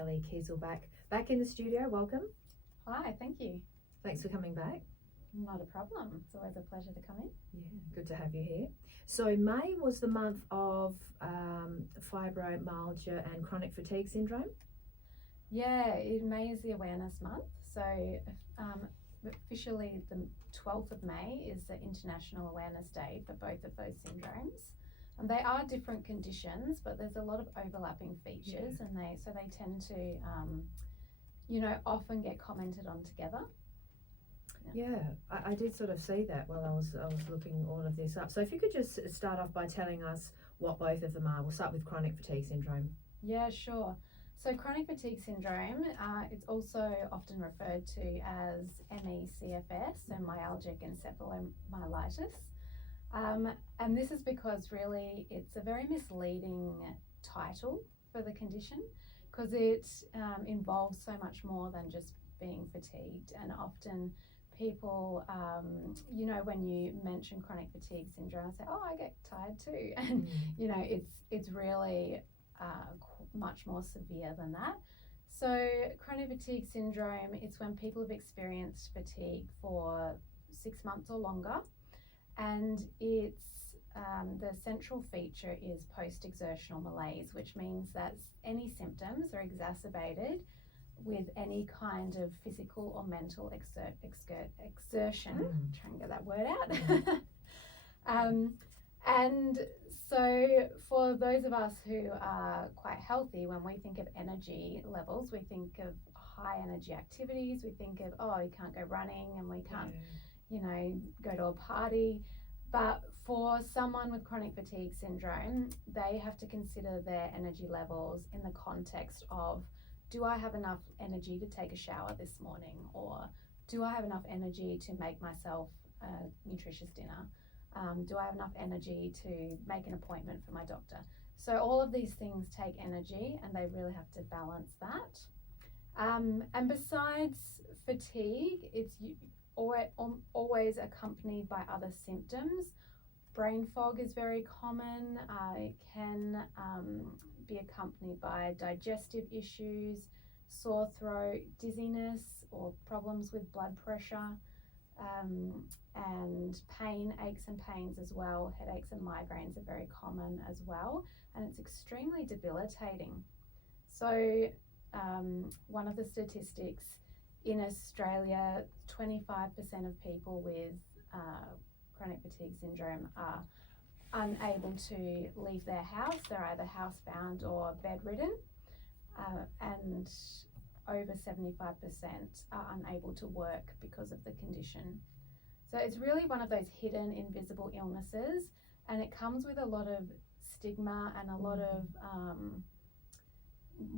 Kelli Kieselbach back in the studio. Welcome. Hi, thank you. Thanks for coming back. Not a problem. It's always a pleasure to come in. Yeah, good to have you here. So May was the month of fibromyalgia and chronic fatigue syndrome. Yeah, May is the awareness month. So officially the 12th of May is the International Awareness Day for both of those syndromes. And they are different conditions, but there's a lot of overlapping features, and they tend to, often get commented on together. Yeah, I did sort of see that while I was looking all of this up. So if you could just start off by telling us what both of them are. We'll start with chronic fatigue syndrome. Yeah, sure. So chronic fatigue syndrome, it's also often referred to as ME/CFS, so myalgic encephalomyelitis. And this is because really it's a very misleading title for the condition, because it involves so much more than just being fatigued. And often people, when you mention chronic fatigue syndrome, I say, oh, I get tired too. And, it's really much more severe than that. So chronic fatigue syndrome, it's when people have experienced fatigue for 6 months or longer. And it's the central feature is post-exertional malaise, which means that any symptoms are exacerbated with any kind of physical or mental exertion. Try and get that word out. And so for those of us who are quite healthy, when we think of energy levels, we think of high energy activities. We think of, oh, you can't go running and we can't, go to a party. But for someone with chronic fatigue syndrome, they have to consider their energy levels in the context of, do I have enough energy to take a shower this morning? Or do I have enough energy to make myself a nutritious dinner? Do I have enough energy to make an appointment for my doctor? So all of these things take energy, and they really have to balance that. And besides fatigue, it's always accompanied by other symptoms. Brain fog is very common. It can be accompanied by digestive issues, sore throat, dizziness, or problems with blood pressure, and pain, aches and pains as well. Headaches and migraines are very common as well, and it's extremely debilitating. So one of the statistics in Australia, 25% of people with chronic fatigue syndrome are unable to leave their house. They're either housebound or bedridden, and over 75% are unable to work because of the condition. So it's really one of those hidden, invisible illnesses, and it comes with a lot of stigma and a lot of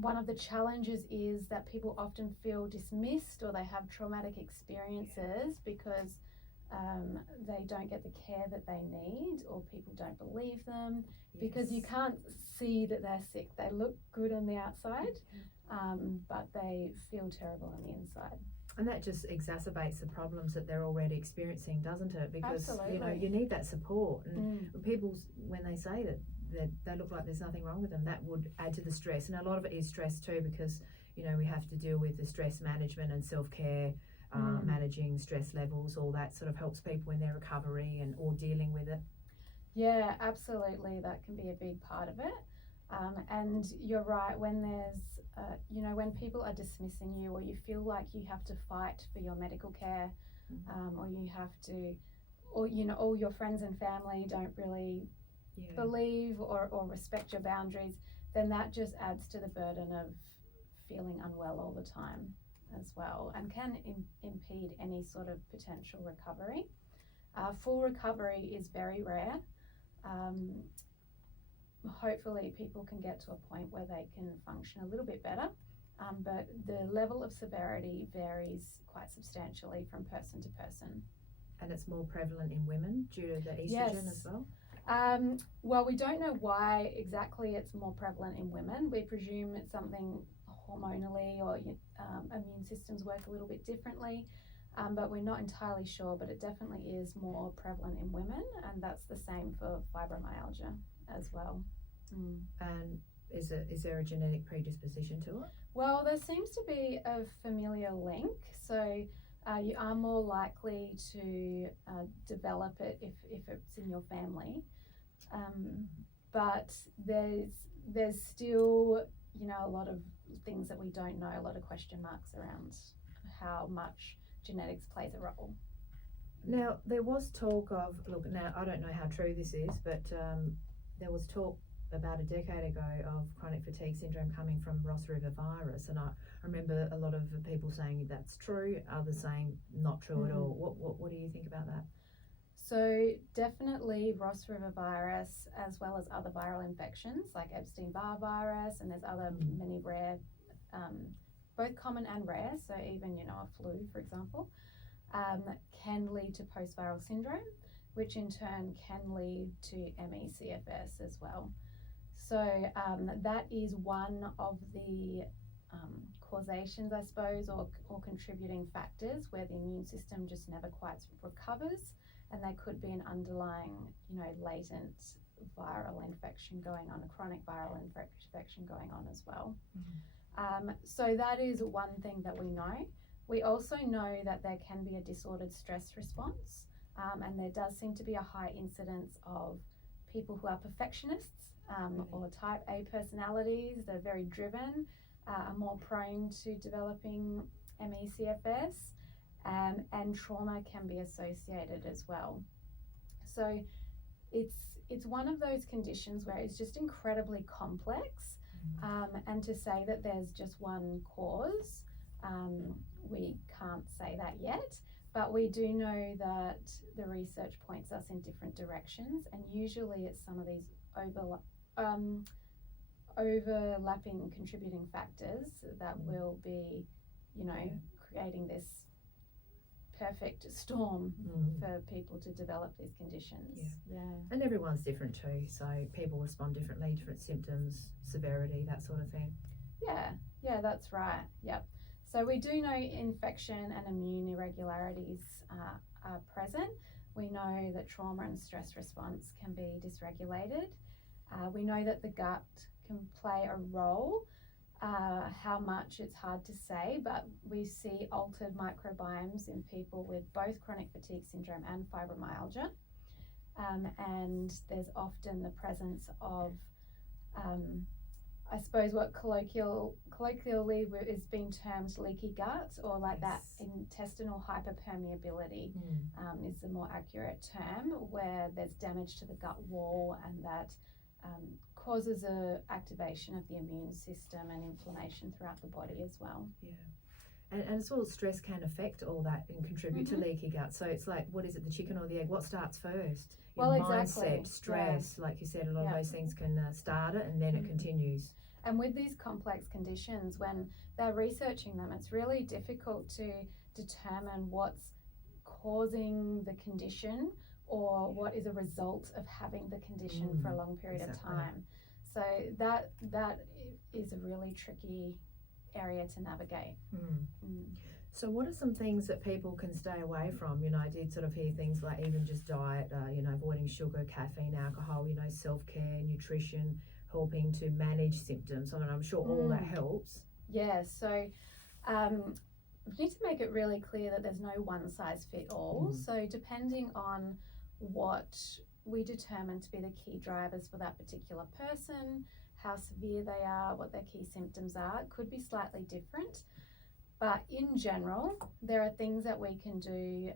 one of the challenges is that people often feel dismissed, or they have traumatic experiences because they don't get the care that they need, or people don't believe them because you can't see that they're sick. They look good on the outside, but they feel terrible on the inside. And that just exacerbates the problems that they're already experiencing, doesn't it? Because Absolutely. You need that support, and people, when they say that they look like there's nothing wrong with them, that would add to the stress. And a lot of it is stress too, because we have to deal with the stress management and self-care, managing stress levels. All that sort of helps people in their recovery and or dealing with it. Yeah, absolutely, that can be a big part of it. And you're right, when there's when people are dismissing you, or you feel like you have to fight for your medical care, or you have to, or all your friends and family don't really believe or respect your boundaries, then that just adds to the burden of feeling unwell all the time as well, and can impede any sort of potential recovery. Full recovery is very rare. Hopefully people can get to a point where they can function a little bit better, but the level of severity varies quite substantially from person to person. And it's more prevalent in women due to the estrogen as well? Well, we don't know why exactly it's more prevalent in women. We presume it's something hormonally, or immune systems work a little bit differently, but we're not entirely sure, but it definitely is more prevalent in women, and that's the same for fibromyalgia as well. And is there a genetic predisposition to it? Well, there seems to be a familial link. So you are more likely to develop it if it's in your family. But there's still, a lot of things that we don't know, a lot of question marks around how much genetics plays a role. Now, there was talk of, now I don't know how true this is, but there was talk about a decade ago of chronic fatigue syndrome coming from Ross River virus, and I remember a lot of people saying that's true, others saying not true at all. What do you think about that? So definitely Ross River virus, as well as other viral infections like Epstein-Barr virus, and there's other many rare, both common and rare, so even a flu, for example, can lead to post-viral syndrome, which in turn can lead to ME/CFS as well. So that is one of the causations, I suppose, or contributing factors where the immune system just never quite recovers, and there could be an underlying, latent viral infection going on, a chronic viral infection going on as well. So that is one thing that we know. We also know that there can be a disordered stress response, and there does seem to be a high incidence of people who are perfectionists or type A personalities that are very driven, are more prone to developing ME/CFS, and trauma can be associated as well. So it's one of those conditions where it's just incredibly complex, and to say that there's just one cause, we can't say that yet, but we do know that the research points us in different directions, and usually it's some of these overlapping contributing factors that will be, creating this perfect storm for people to develop these conditions. And everyone's different too, so people respond differently, different symptoms, severity, that sort of thing. Yeah, that's right. Yep. So we do know infection and immune irregularities are present. We know that trauma and stress response can be dysregulated. We know that the gut can play a role. How much, it's hard to say, but we see altered microbiomes in people with both chronic fatigue syndrome and fibromyalgia. And there's often the presence of, I suppose what colloquially is being termed leaky gut, or like that intestinal hyperpermeability is the more accurate term, where there's damage to the gut wall, and that causes a activation of the immune system and inflammation throughout the body as well. And as well, stress can affect all that and contribute to leaky gut. So it's like, what is it, the chicken or the egg? What starts first? Your mindset, stress, like you said, a lot of those things can start it, and then it continues. And with these complex conditions, when they're researching them, it's really difficult to determine what's causing the condition or what is a result of having the condition for a long period of time. So that is a really tricky area to navigate. So what are some things that people can stay away from? I did sort of hear things like even just diet, avoiding sugar, caffeine, alcohol, self-care, nutrition, helping to manage symptoms. I mean, I'm sure all that helps. Yeah, so we need to make it really clear that there's no one size fit all. So depending on what we determine to be the key drivers for that particular person, how severe they are, what their key symptoms are, it could be slightly different. But in general, there are things that we can do,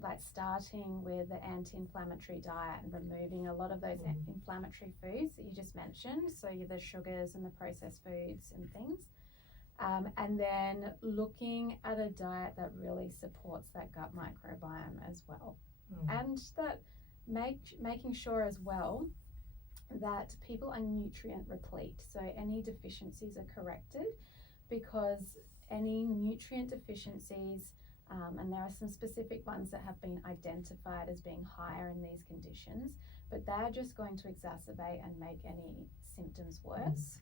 like starting with the anti-inflammatory diet and removing a lot of those inflammatory foods that you just mentioned, so the sugars and the processed foods and things. And then looking at a diet that really supports that gut microbiome as well. And that making sure as well that people are nutrient replete, so any deficiencies are corrected, because any nutrient deficiencies, and there are some specific ones that have been identified as being higher in these conditions, but they're just going to exacerbate and make any symptoms worse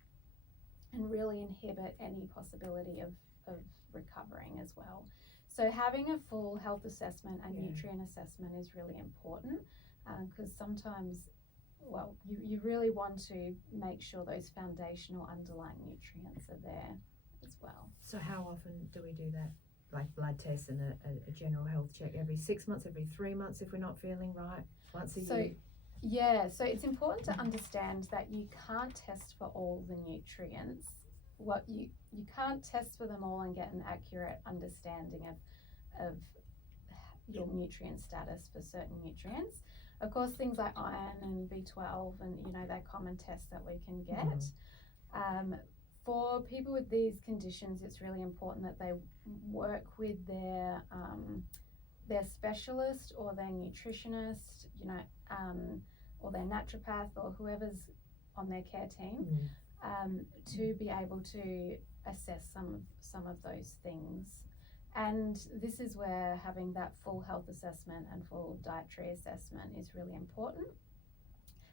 and really inhibit any possibility of recovering as well. So having a full health assessment and nutrient assessment is really important, because sometimes you really want to make sure those foundational underlying nutrients are there as well. So how often do we do that? Like blood tests and a general health check every 6 months, every 3 months if we're not feeling right, once a year? Yeah, so it's important to understand that you can't test for all the nutrients. What you can't test for them all and get an accurate understanding of your nutrient status for certain nutrients. Of course, things like iron and B12 and, they're common tests that we can get. For people with these conditions, it's really important that they work with their specialist or their nutritionist, or their naturopath or whoever's on their care team, to be able to assess some of those things. And this is where having that full health assessment and full dietary assessment is really important,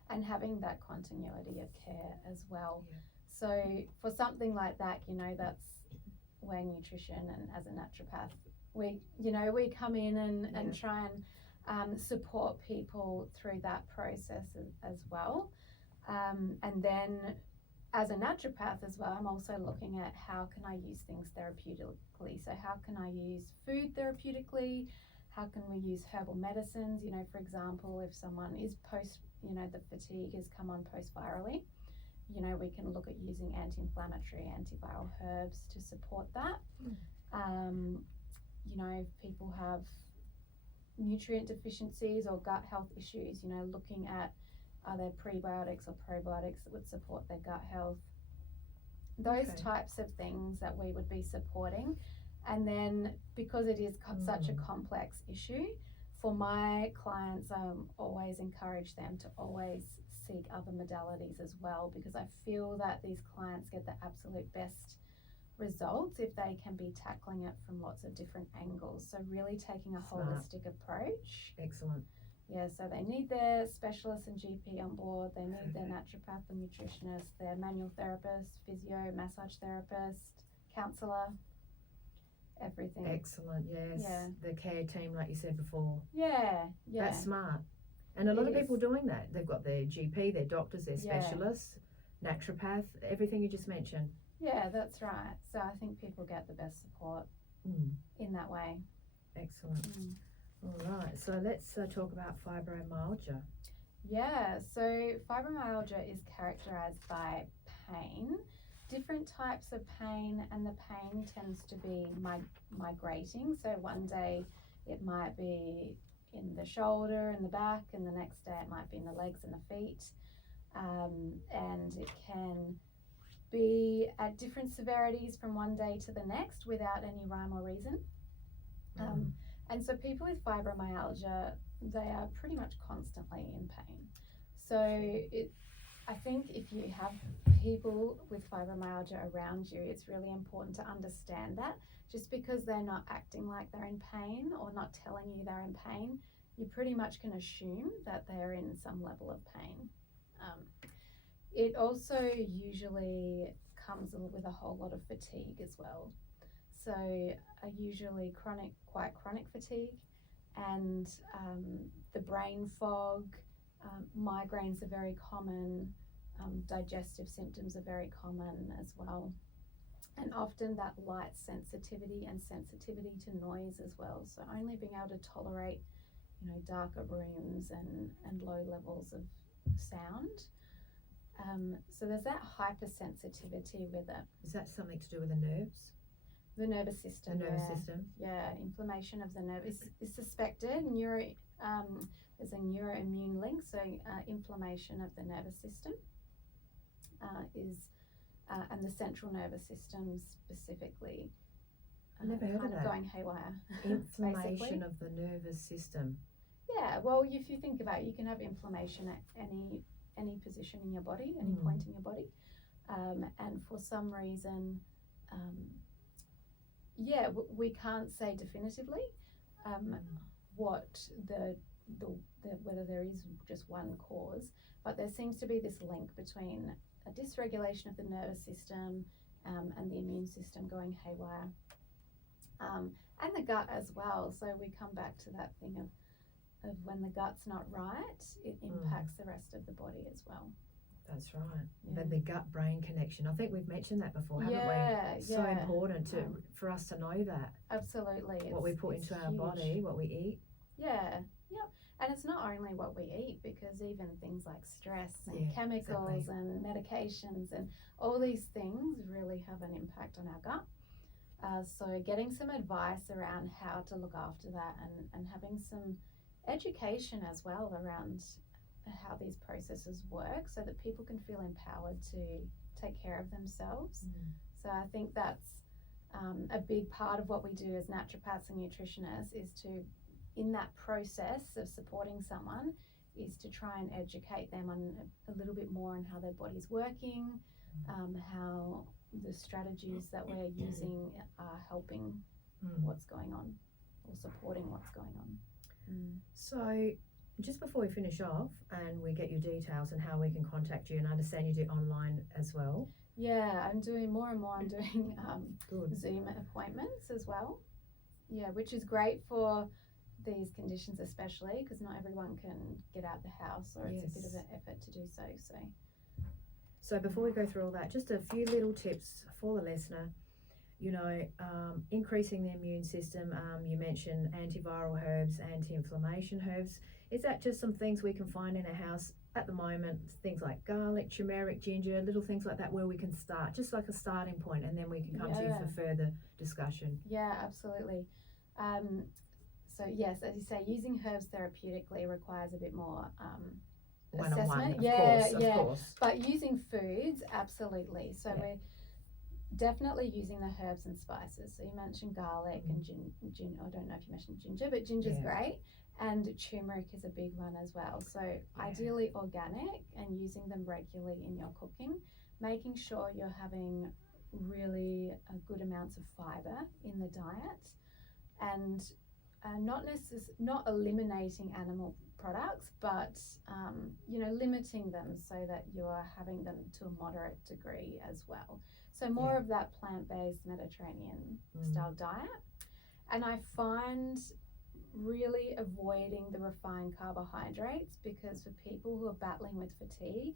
and having that continuity of care as well. Yeah. So for something like that, that's where nutrition and as a naturopath, we come in and try and support people through that process as well. And then as a naturopath as well, I'm also looking at how can I use things therapeutically. So how can I use food therapeutically? How can we use herbal medicines? For example, if someone is the fatigue has come on post-virally, we can look at using anti-inflammatory, antiviral herbs to support that. If people have nutrient deficiencies or gut health issues, looking at are there prebiotics or probiotics that would support their gut health. Those types of things that we would be supporting. And then because it is such a complex issue, for my clients, I always encourage them to always seek other modalities as well, because I feel that these clients get the absolute best results if they can be tackling it from lots of different angles. So really taking a holistic approach. Excellent. Yeah, so they need their specialist and GP on board, they need their naturopath and nutritionist, their manual therapist, physio, massage therapist, counsellor, everything. Excellent, yes. Yeah. The care team, like you said before. Yeah. That's smart. And a lot of people doing that. They've got their GP, their doctors, their specialists, naturopath, everything you just mentioned. Yeah, that's right. So I think people get the best support in that way. Excellent. All right, so let's talk about fibromyalgia. Yeah, so fibromyalgia is characterized by pain, different types of pain, and the pain tends to be migrating. So one day it might be in the shoulder and the back, and the next day it might be in the legs and the feet. And it can be at different severities from one day to the next without any rhyme or reason. And so people with fibromyalgia, they are pretty much constantly in pain. So I think if you have people with fibromyalgia around you, it's really important to understand that. Just because they're not acting like they're in pain or not telling you they're in pain, you pretty much can assume that they're in some level of pain. It also usually comes with a whole lot of fatigue as well. So usually quite chronic fatigue, and the brain fog, migraines are very common, digestive symptoms are very common as well. And often that light sensitivity and sensitivity to noise as well. So only being able to tolerate, darker rooms and low levels of sound. So there's that hypersensitivity with it. Is that something to do with the nerves? The nervous system. The nervous system? Yeah, inflammation of the nerve is suspected. There's a neuroimmune link, so inflammation of the nervous system and the central nervous system specifically. I've never heard of that. Going haywire. Inflammation of the nervous system. Yeah, well, if you think about it, you can have inflammation at any position in your body, any point in your body, and for some reason, we can't say definitively what the whether there is just one cause, but there seems to be this link between a dysregulation of the nervous system and the immune system going haywire, and the gut as well. So we come back to that thing of of when the gut's not right, it impacts the rest of the body as well. That's right. Yeah. The gut-brain connection. I think we've mentioned that before, haven't we? It's so important for us to know that. Absolutely. What we put into our body, what we eat. Yeah. Yep. And it's not only what we eat, because even things like stress and chemicals and medications and all these things really have an impact on our gut. So getting some advice around how to look after that, and having some education as well around how these processes work, so that people can feel empowered to take care of themselves. So I think that's a big part of what we do as naturopaths and nutritionists, is to, in that process of supporting someone, is to try and educate them on a little bit more on how their body's working, how the strategies that we're using are helping what's going on, or supporting what's going on. So just before we finish off and we get your details and how we can contact you, and I understand you do online as well. Yeah, I'm doing more and more. I'm doing Good. Zoom appointments as well. Yeah, which is great for these conditions, especially because not everyone can get out the house, or it's a bit of an effort to do so. So before we go through all that, just a few little tips for the listener. You know, increasing the immune system. You mentioned antiviral herbs, anti-inflammation herbs. Is that just some things we can find in a house at the moment? Things like garlic, turmeric, ginger, little things like that, where we can start, just like a starting point, and then we can come to you for further discussion. Yeah, absolutely. So yes, as you say, using herbs therapeutically requires a bit more assessment. Of course. But using foods, absolutely. So we're definitely using the herbs and spices. So you mentioned garlic and I don't know if you mentioned ginger, but ginger's great. And turmeric is a big one as well. So ideally organic, and using them regularly in your cooking, making sure you're having really good amounts of fiber in the diet, and not eliminating animal products, but limiting them so that you're having them to a moderate degree as well. So more of that plant-based Mediterranean style diet. And I find really avoiding the refined carbohydrates, because for people who are battling with fatigue,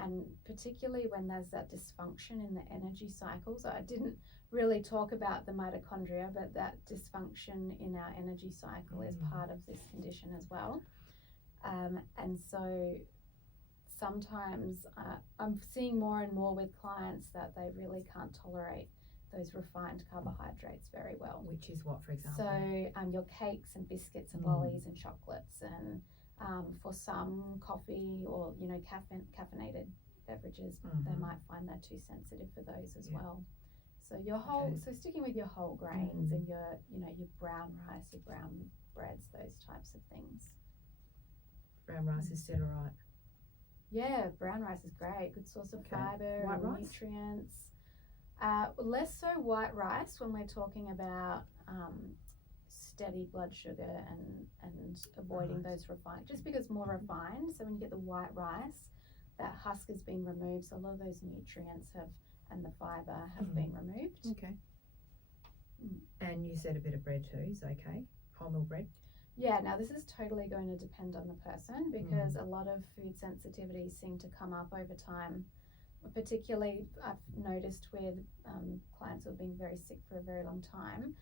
and particularly when there's that dysfunction in the energy cycle, so I didn't really talk about the mitochondria, but that dysfunction in our energy cycle is part of this condition as well. And so sometimes I'm seeing more and more with clients that they really can't tolerate those refined carbohydrates very well. Which is what, for example? So your cakes and biscuits and lollies and chocolates, and for some coffee or caffeinated beverages, they might find that too sensitive for those as well. So your so sticking with your whole grains and your brown rice, your brown breads, those types of things. Brown rice is still alright. Yeah, brown rice is great. Good source of fiber and nutrients. Less so white rice when we're talking about steady blood sugar and avoiding those refined, just because more refined. So when you get the white rice, that husk has been removed, so a lot of those nutrients and the fiber have been removed. Okay. And you said a bit of bread too is okay? Wholemeal bread? Yeah, now this is totally going to depend on the person, because a lot of food sensitivities seem to come up over time. Particularly, I've noticed with clients who have been very sick for a very long time.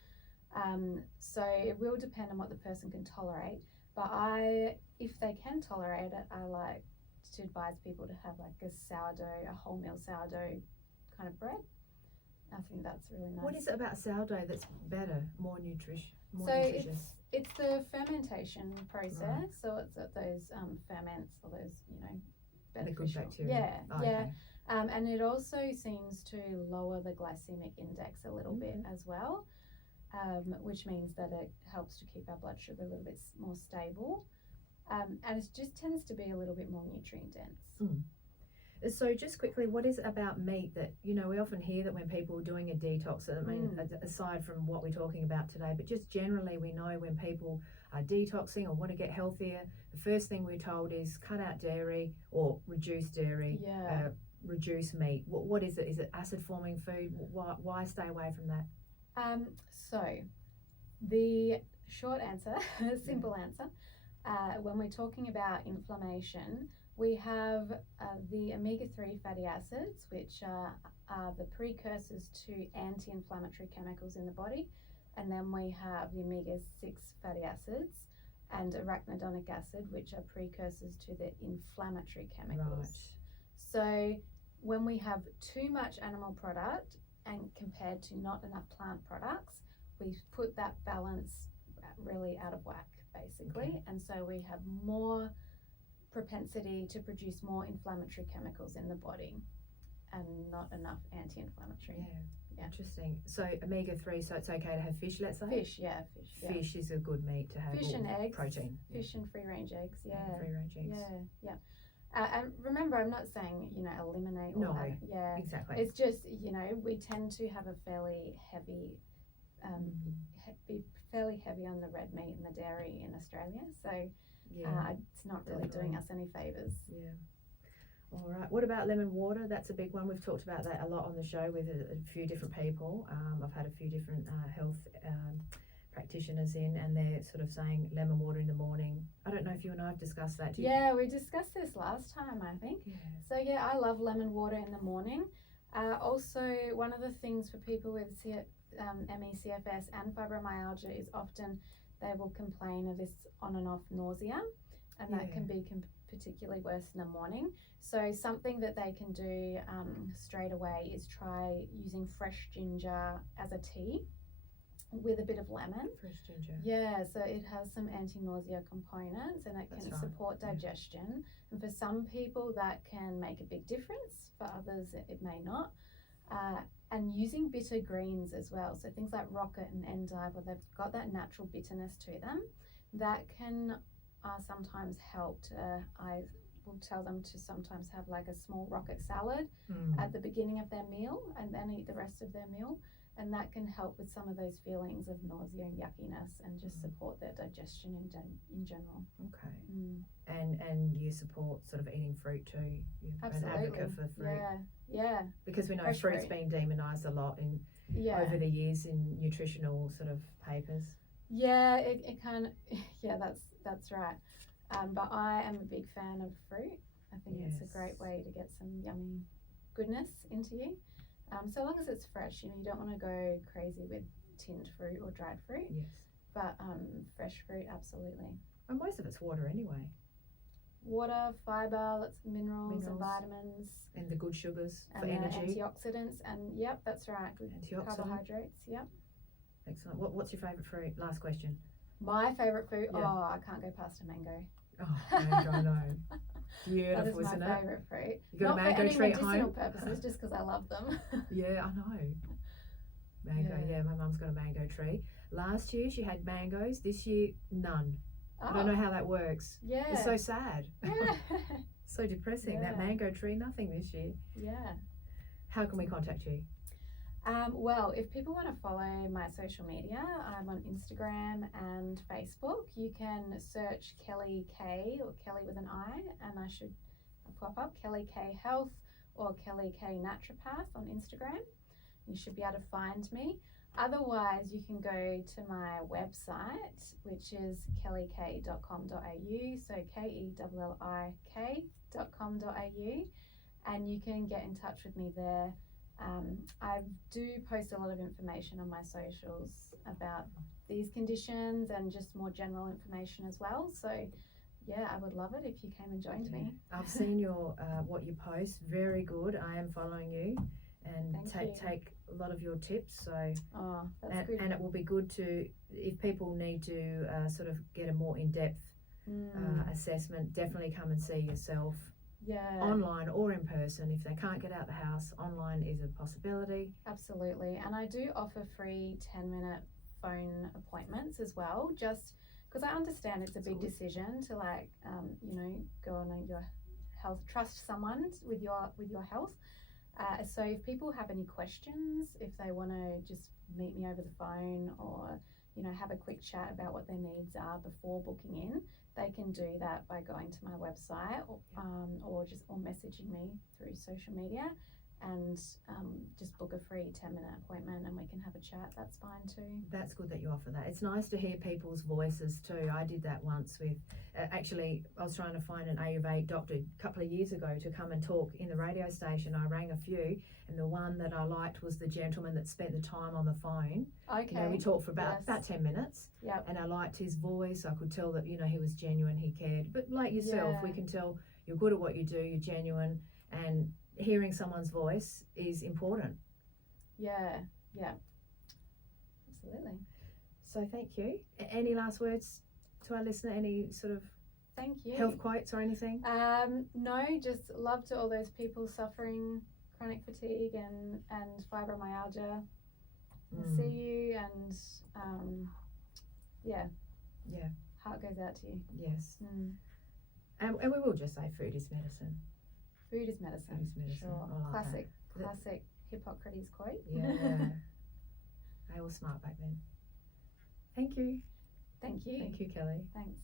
So it will depend on what the person can tolerate. But if they can tolerate it, I like to advise people to have like a wholemeal sourdough kind of bread. I think that's really nice. What is it about sourdough that's better, more nutritious? It's the fermentation process. So it's those ferments, or those beneficial. The good bacteria. And it also seems to lower the glycemic index a little bit as well, which means that it helps to keep our blood sugar a little bit more stable, and it just tends to be a little bit more nutrient dense. So just quickly, what is it about meat that, we often hear that when people are doing a detox, I mean, aside from what we're talking about today, but just generally we know when people are detoxing or want to get healthier, the first thing we're told is cut out dairy or reduce dairy, reduce meat. What is it? Is it acid forming food? Why stay away from that? So the short answer, simple answer, when we're talking about inflammation, we have the omega-3 fatty acids, which are the precursors to anti-inflammatory chemicals in the body. And then we have the omega-6 fatty acids and arachidonic acid, which are precursors to the inflammatory chemicals. So when we have too much animal product and compared to not enough plant products, we put that balance really out of whack, basically. Okay. And so we have more propensity to produce more inflammatory chemicals in the body and not enough anti-inflammatory. Yeah. Interesting. So omega-3, so it's okay to have fish, let's say? Fish, yeah. Fish is a good meat to have. Fish and eggs. Protein. Fish and free-range eggs, yeah. And free-range eggs. Yeah. And remember, I'm not saying, eliminate all that. Yeah. Exactly. It's just, we tend to have a fairly heavy, be fairly heavy on the red meat and the dairy in Australia. So it's not really doing us any favours. Yeah. All right. What about lemon water? That's a big one. We've talked about that a lot on the show with a few different people. I've had a few different health practitioners in, and they're sort of saying lemon water in the morning. I don't know if you and I have discussed that. Yeah, we discussed this last time, I think. Yeah. So yeah, I love lemon water in the morning. Also, one of the things for people with ME, CFS and fibromyalgia is often they will complain of this on and off nausea, and that can be particularly worse in the morning. So something that they can do straight away is try using fresh ginger as a tea with a bit of lemon. Fresh ginger. Yeah, so it has some anti-nausea components, and it can support digestion. And for some people that can make a big difference, for others it may not. And using bitter greens as well, so things like rocket and endive, where they've got that natural bitterness to them, that can sometimes help to, I will tell them to sometimes have like a small rocket salad at the beginning of their meal and then eat the rest of their meal. And that can help with some of those feelings of nausea and yuckiness and just support their digestion in general. Okay. And you support sort of eating fruit too? You're an advocate for fruit? Yeah. Because we know Fresh fruit's fruit. been demonised a lot in over the years in nutritional sort of papers. Yeah, it can, that's right. But I am a big fan of fruit. I think it's a great way to get some yummy goodness into you. So long as it's fresh, you don't want to go crazy with tinned fruit or dried fruit. Yes. But fresh fruit, absolutely. And most of it's water anyway. Water, fibre, lots of minerals and vitamins. And the good sugars for and energy. Antioxidants, and that's right. Good carbohydrates, Excellent. What's your favourite fruit? Last question. My favourite fruit? Yeah. Oh, I can't go past a mango. Oh, mango, I know. Beautiful, that is isn't my it? favourite fruit. You got Not a mango for any tree at medicinal home? purposes, just because I love them. Yeah, I know. Mango, my mum's got a mango tree. Last year she had mangoes. This year, none. I don't know how that works. Yeah. It's so sad. Yeah. So depressing. That mango tree, nothing this year. Yeah. How can we contact you? Well, if people want to follow my social media, I'm on Instagram and Facebook. You can search Kelli K, or Kelli with an I, and I should pop up Kelli K Health or Kelli K Naturopath on Instagram. You should be able to find me. Otherwise, you can go to my website, which is kellik.com.au, so kellik.com.au, and you can get in touch with me there. I do post a lot of information on my socials about these conditions and just more general information as well. So yeah, I would love it if you came and joined me. I've seen your what you post. Very good. I am following you and take a lot of your tips. So that's good. And it will be good to, if people need to sort of get a more in-depth assessment, definitely come and see yourself. Yeah. Online or in person. If they can't get out the house, online is a possibility. Absolutely. And I do offer free 10-minute phone appointments as well, just because I understand it's a big decision to go on your health, trust someone with your health. So if people have any questions, if they want to just meet me over the phone or have a quick chat about what their needs are before booking in, they can do that by going to my website or messaging me through social media. and just book a free 10-minute appointment and we can have a chat. That's fine too. That's good that you offer that. It's nice to hear people's voices too. I did that once with, actually, I was trying to find an A of 8 doctor a couple of years ago to come and talk in the radio station. I rang a few, and the one that I liked was the gentleman that spent the time on the phone. Okay. You know, we talked for about Yes. 10 minutes. Yep. And I liked his voice. I could tell that, you know, he was genuine, he cared. But like yourself, Yeah. we can tell you're good at what you do, you're genuine, and hearing someone's voice is important. Yeah. Absolutely. So thank you. Any last words to our listener? Any sort of Thank you. health quotes or anything? No, just love to all those people suffering chronic fatigue and fibromyalgia. See you, and Yeah. heart goes out to you. Yes. And we will just say food is medicine. Food is medicine. Food is medicine. Sure. I like Classic Hippocrates quote. Yeah. They were smart back then. Thank you. Thank you. Thank you, Kelly. Thanks.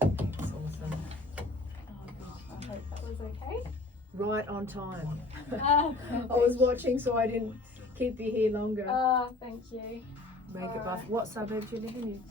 That's awesome. Oh gosh, I hope that was okay. Right on time. Ah, I was watching, so I didn't keep you here longer. thank you. Make it alright. What suburb do you live in?